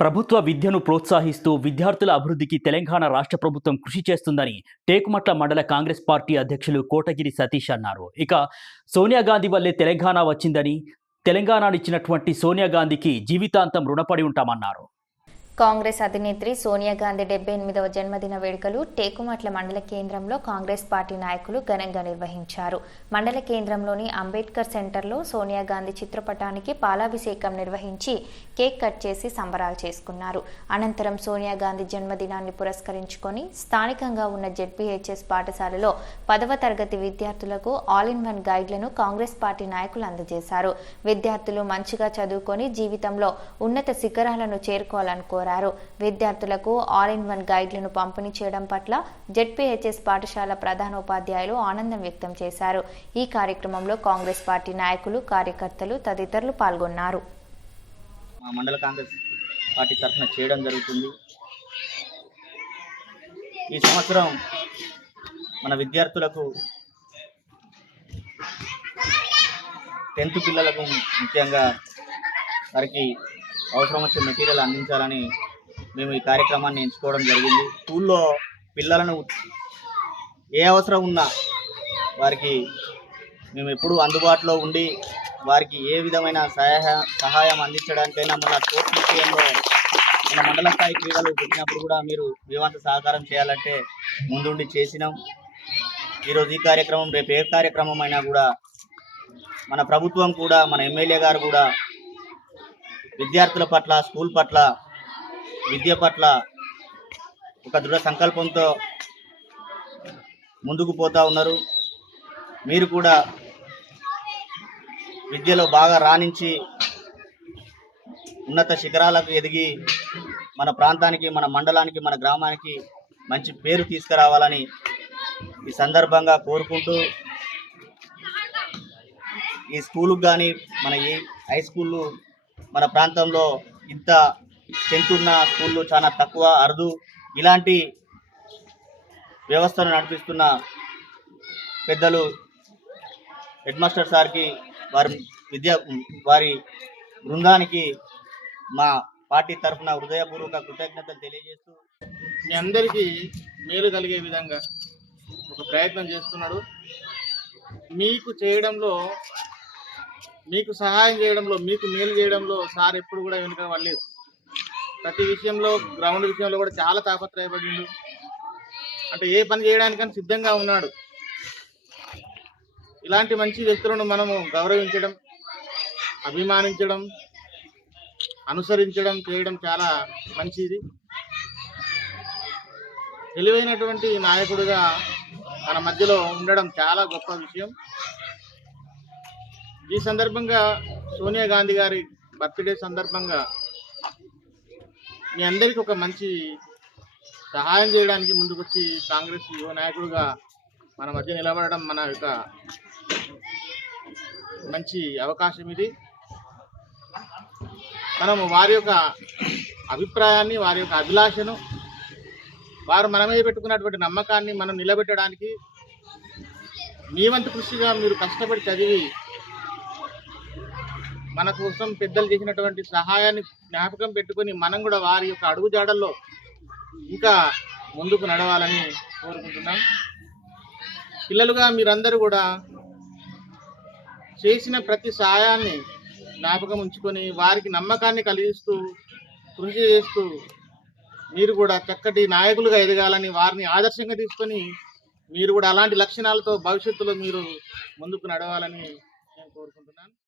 ప్రభుత్వ విద్యను ప్రోత్సహిస్తూ విద్యార్థుల అభివృద్ధికి తెలంగాణ రాష్ట్ర ప్రభుత్వం కృషి చేస్తుందని టేకుమట్ల మండల కాంగ్రెస్ పార్టీ అధ్యక్షులు కోటగిరి సతీష్ అన్నారు. ఇక సోనియా గాంధీ వల్లే తెలంగాణ వచ్చిందని, తెలంగాణనిచ్చినటువంటి సోనియా గాంధీకి జీవితాంతం రుణపడి ఉంటామన్నారు. కాంగ్రెస్ అధినేత్రి సోనియా గాంధీ 78వ జన్మదిన వేడుకలు టేకుమట్ల మండల కేంద్రంలో కాంగ్రెస్ పార్టీ నాయకులు ఘనంగా నిర్వహించారు. మండల కేంద్రంలోని అంబేద్కర్ సెంటర్లో సోనియా గాంధీ చిత్రపటానికి పాలాభిషేకం నిర్వహించి కేక్ కట్ చేసి సంబరాలు చేసుకున్నారు. అనంతరం సోనియా గాంధీ జన్మదినాన్ని పురస్కరించుకొని స్థానికంగా ఉన్న జెడ్పీహెచ్ఎస్ పాఠశాలలో 10వ తరగతి విద్యార్థులకు ఆల్ ఇన్ వన్ గైడ్లను కాంగ్రెస్ పార్టీ నాయకులు అందజేశారు. విద్యార్థులు మంచిగా చదువుకొని జీవితంలో ఉన్నత శిఖరాలను చేరుకోవాలనుకోరు. విద్యార్థులకు ఆల్ ఇన్ వన్ గైడ్లను పంపిణీ చేయడం పట్ల జెడ్పీహెచ్ఎస్ పాఠశాల ప్రధానోపాధ్యాయులు ఆనందం వ్యక్తం చేశారు. ఈ కార్యక్రమంలో కాంగ్రెస్ పార్టీ నాయకులు, కార్యకర్తలు తదితరులు పాల్గొన్నారు. మండల కాంగ్రెస్ పార్టీ తరఫున చేయడం జరుగుతుంది. ఈ సంవత్సరం మన విద్యార్థులకు 10th పిల్లలకు ముఖ్యంగా వారికి అవసరం వచ్చే మెటీరియల్ అందించాలని మేము ఈ కార్యక్రమాన్ని ఎంచుకోవడం జరిగింది. స్కూల్లో పిల్లలను ఏ అవసరం ఉన్నా వారికి మేము ఎప్పుడూ అందుబాటులో ఉండి వారికి ఏ విధమైన సహాయం అందించడానికైనా మన స్పోర్ట్స్ విషయంలో మన మండల స్థాయి క్రీడలు పెట్టినప్పుడు కూడా మీరు మేమంతా సహకారం చేయాలంటే ముందుండి చేసినాం. ఈరోజు ఈ కార్యక్రమం, రేపు ఏ కార్యక్రమం అయినా కూడా మన ప్రభుత్వం కూడా, మన ఎమ్మెల్యే గారు కూడా విద్యార్థుల పట్ల, స్కూల్ పట్ల, విద్య పట్ల ఒక దృఢ సంకల్పంతో ముందుకు పోతూ ఉన్నారు. మీరు కూడా విద్యలో బాగా రాణించి ఉన్నత శిఖరాలకు ఎదిగి మన ప్రాంతానికి, మన మండలానికి, మన గ్రామానికి మంచి పేరు తీసుకురావాలని ఈ సందర్భంగా కోరుకుంటూ, ఈ స్కూలుకు కానీ, మన ఈ హై స్కూళ్ళు మన ప్రాంతంలో ఇంత స్ట్రెంత్ ఉన్న స్కూళ్ళు చాలా తక్కువ, అరుదు. ఇలాంటి వ్యవస్థను నడిపిస్తున్న పెద్దలు హెడ్ మాస్టర్ సార్కి, వారి బృందానికి మా పార్టీ తరఫున హృదయపూర్వక కృతజ్ఞతలు తెలియజేస్తూ, మీ అందరికీ మేలు కలిగే విధంగా ఒక ప్రయత్నం చేస్తున్నాడు. మీకు చేయడంలో, మీకు సహాయం చేయడంలో, మీకు మేలు చేయడంలో సార్ ఎప్పుడు కూడా వెనుక పడలేదు. ప్రతి విషయంలో, గ్రౌండ్ విషయంలో కూడా చాలా తాపత్రయపడిండు. అంటే ఏ పని చేయడానికని సిద్ధంగా ఉన్నాడు. ఇలాంటి మంచి వ్యక్తులను మనము గౌరవించడం, అభిమానించడం, అనుసరించడం, చేయడం చాలా మంచిది. తెలివైనటువంటి నాయకుడిగా మన మధ్యలో ఉండడం చాలా గొప్ప విషయం. ఈ సందర్భంగా సోనియా గాంధీ గారి బర్త్డే సందర్భంగా మీ అందరికీ ఒక మంచి సహాయం చేయడానికి ముందుకొచ్చి కాంగ్రెస్ యువ నాయకుడుగా మన మధ్య నిలబడడం మన యొక్క మంచి అవకాశం ఇది. మనము వారి యొక్క అభిప్రాయాన్ని, వారి యొక్క అభిలాషను, వారు మన మీద పెట్టుకున్నటువంటి నమ్మకాన్ని మనం నిలబెట్టడానికి మీ వంతు కృషిగా మీరు కష్టపడి చదివి మన కోసం పెద్దలు చేసినటువంటి సహాయాన్ని జ్ఞాపకం పెట్టుకొని మనం కూడా వారి యొక్క అడుగుజాడల్లో ఇంకా ముందుకు నడవాలని కోరుకుంటున్నాం. పిల్లలుగా మీరందరూ కూడా చేసిన ప్రతి సహాయాన్ని జ్ఞాపకం ఉంచుకొని వారికి నమ్మకాన్ని కలిగిస్తూ, కృషి చేస్తూ మీరు కూడా చక్కటి నాయకులుగా ఎదగాలని, వారిని ఆదర్శంగా తీసుకొని మీరు కూడా అలాంటి లక్షణాలతో భవిష్యత్తులో మీరు ముందుకు నడవాలని నేను కోరుకుంటున్నాను.